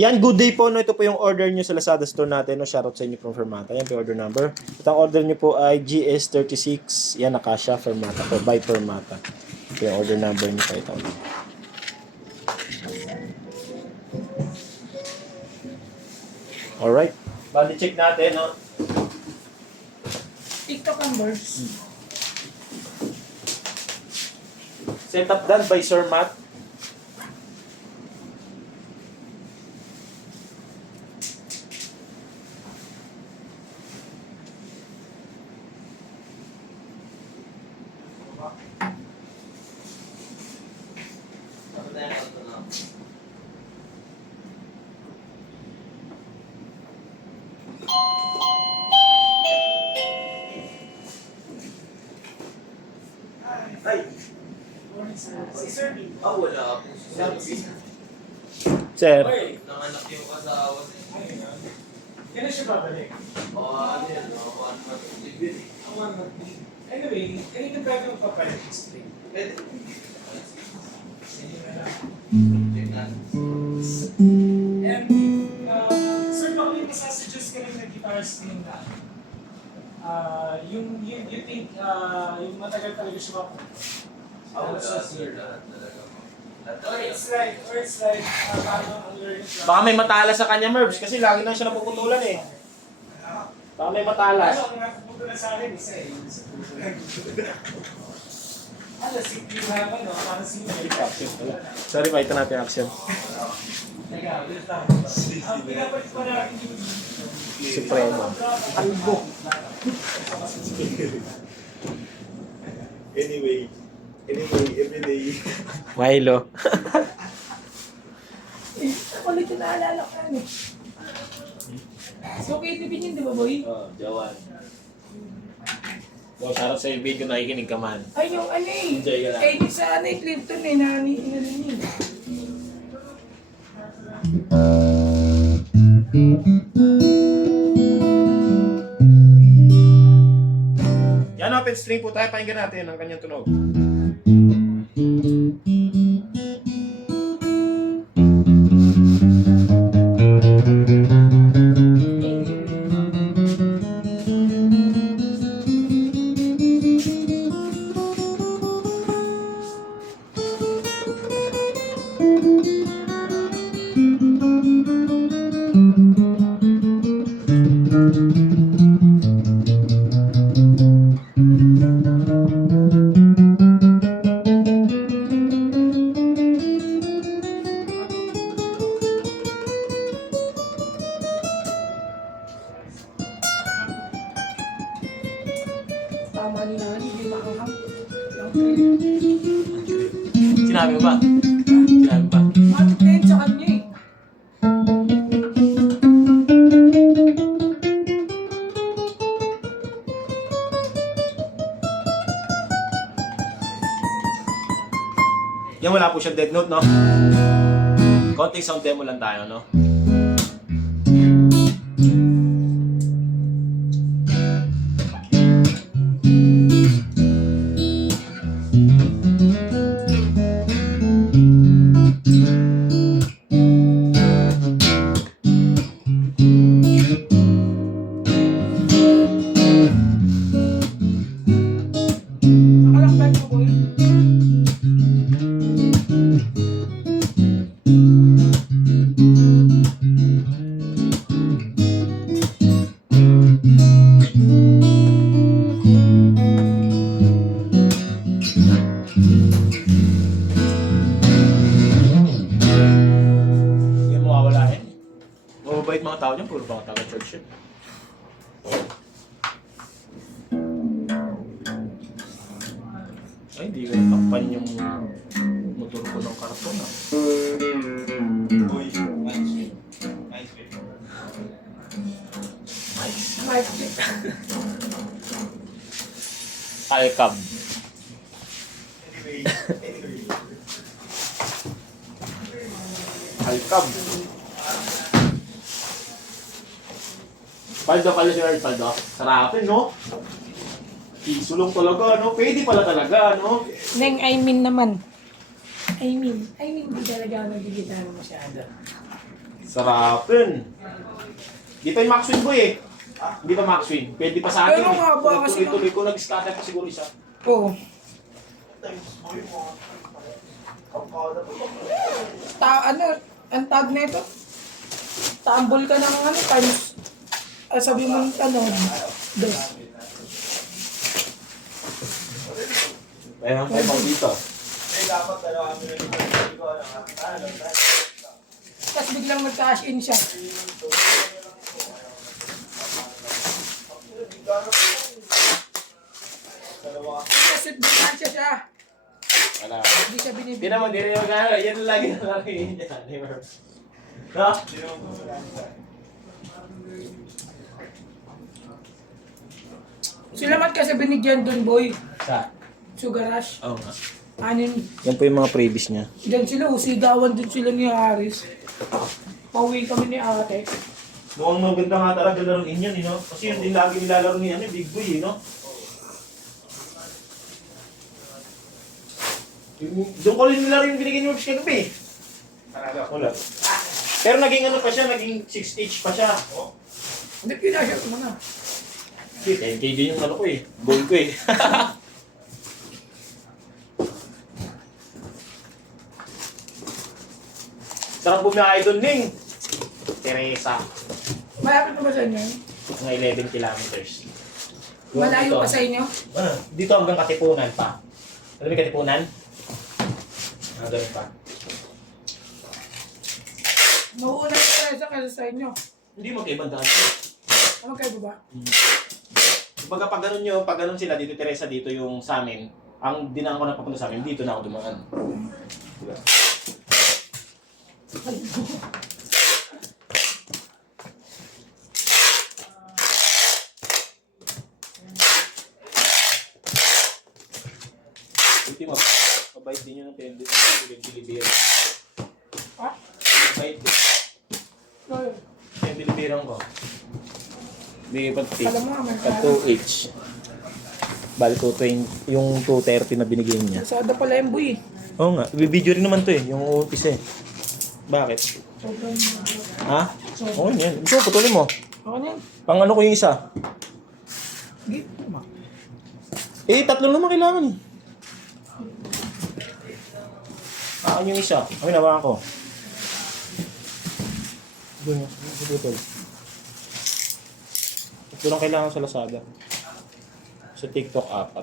Yan, good day po. No, ito po yung order nyo sa Lazada store natin. No, shoutout sa inyo from Fermata. Yan po yung order number. At ang order nyo po ay GS36. Yan, Acacia Fermata po. By Fermata. Ito yung order number nyo po ito. Alright. Bali, check natin, no? TikTok numbers. Setup done by Sir Matt. Ay, Sir, Wala po siya. sir. Nanganak yung asawa niya. yan na siya babalik. Ano yan? 1 month live yun. Anyway, kanina tayo magpapalit ng string. Pwede. Sige na lang. Check natin. And, sir, baka may masasuggest ka rin na guitar string na yung you think yung matagal talaga siya mapunta. Wala sir. Lahat talaga. Or it's like, parang ang learning process. Baka may matala sa kanya, Merbs, kasi lagi na siya napuputulan eh. Baka may matalas. Ano, ang napupunta na sa akin, isa eh. Ano, simple naman, no? Parang simple. Sorry pa, ito natin yung accent. Teka, wait lang. Ang pinapalit pa natin yung Supremo. Albo. Anyway, everyday. Milo. Ako ulit yung naalala ko yan eh. So, KTV yun, di ba, boy? Oh, Jawan. Wow, sarap sa yung video nakikinig ka man. Ay, yung ano eh. Enjoy ka lang. Eh, yung sa ano eh, Clifton eh, nani, ano yun. Yan, open string po tayo. Pakinggan natin ang kanyang tunog. Tama ni nani, hindi maanghang. Sinabi mo ba? Sinabi mo ba? Matik na yun sa kanya eh. Yan, wala po siyang dead note, no? Konting sound demo lang tayo, no? Nakalakban ko, boy. Hindi mo mawawala yan. Mababait mga tao dyan, puro mga taga-church yun. Ay, hindi ko natakpan yung motor ko ng karton, ah. Uy, nice. Nice. Nice. Mic check. Alcab. Anyway. Alcab. Paldo pala si Earl, Paldo. Sarapin, no? Isulong talaga, no? Pwede pala talaga, no? Neng, I mean naman. I mean, di talaga ako nagigitara masyado. Sarapin. Di pa yung Maxwin boy eh. Hindi pa Maxwin. Pwede pa sa atin. Pero nga ba, kasi Tuloy-tuloy ko nag-scatter pa siguro isa. Oo. Ano, ang tag na ito? Tambol ka ng ano, times, sabi mo ano, dos. Mayroon tayo pang dito. Tapos biglang nag-cash in siya. Kasi bigyan siya. Wala. Hindi siya Hindi binibigyan. naman, hindi naman gano'n. Yan lagi na lang yun dyan. No? Sila mat kasi binigyan dun, boy. Sa? Sugar Rush. Oo nga. Anin, Yan po yung mga previous niya. dyan sila, usigawan din sila ni Haris. Pauwi kami ni ate. Mukhang maganda nga talaga laruin yan, no? Kasi yun din lagi nilalaro ni ano, Big Boy, no? Doon ko rin nilaro yung binigyan niyo kagabi. Wala. Pero naging ano pa siya, naging 6H pa siya. Oh. Hindi, pinasya ko na. Shit, 10K din yung ano ko eh. Goal ko eh. Sarap bumiyahe doon, Ning. Teresa. Malapit pa ba sa inyo? Mga 11 kilometers. Malayo pa sa inyo? Dito hanggang Katipunan pa. Alam mo yung Katipunan? Hanggang pa. Mauuna yung Teresa kaysa sa inyo. Hindi magkaibang daan. Ano kayo ba? Kumbaga pag ganun nyo, pag ganun sila dito, Teresa, dito yung sa amin, ang dinaan ko na papunta sa amin, dito na ako dumaan. Diba? Ultimo, mabait din yun ng pinag-delivery. Ha? Mabait din. Sorry. Yung delivery ko. Bigay pa Alam mo, may pag 2H. Bali 220, yung 230 na binigay niya. Masada pala yung boy. Oo nga, video rin naman to eh, yung umpisa eh. Bakit? Sobrang Ha? Oo yan. Gusto mo, putulin mo. ako niyan. Pang ano ko yung isa? Sige. Eh, tatlo naman kailangan eh. Akin yung isa. Ang ginawa ko. Doon yun. Putol. Tatlo lang kailangan sa Lazada. Sa TikTok, 4.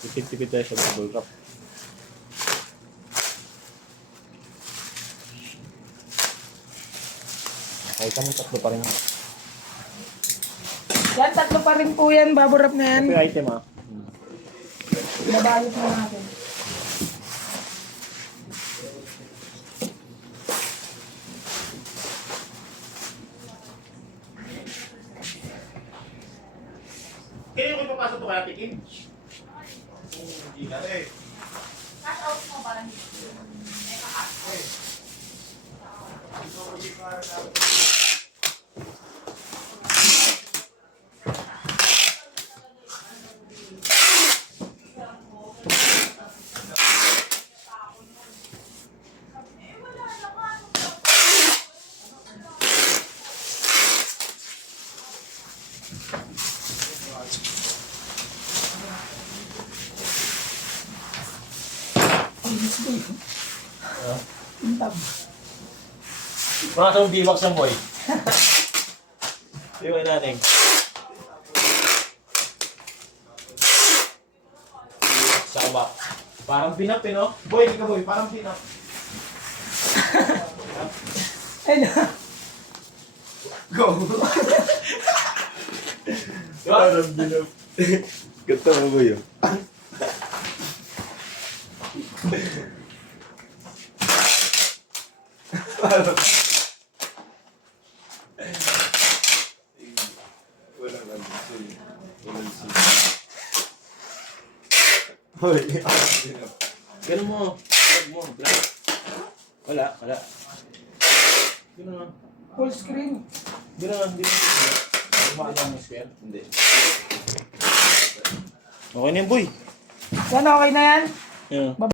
Tipid-tipid tayo sa bubble wrap. Okay, kami tatlo pa rin. Yan, tatlo pa rin po yan. Baburap na yan. Ito yung item ah. Nabalot na natin. Kaya ko ipapasok ito kaya tikin? Hindi na eh. Intab. Mga sa biwak sa boy. Yung natin. Sawa. Parang pinap eh, no? Boy, hindi ka boy. Parang pinap. Ano? Go! Diba? Parang binap. Ganda mo ba yun? Parang... Walang ano, sorry. Walang sorry. Hoy, binap. Ganun mo. Vlog mo. Vlog. Wala. Ganun mo. Full screen. Hindi na. Kumakailangan ng square. Hindi. Okay na yan, boy. Yan, okay na yan. Yeah.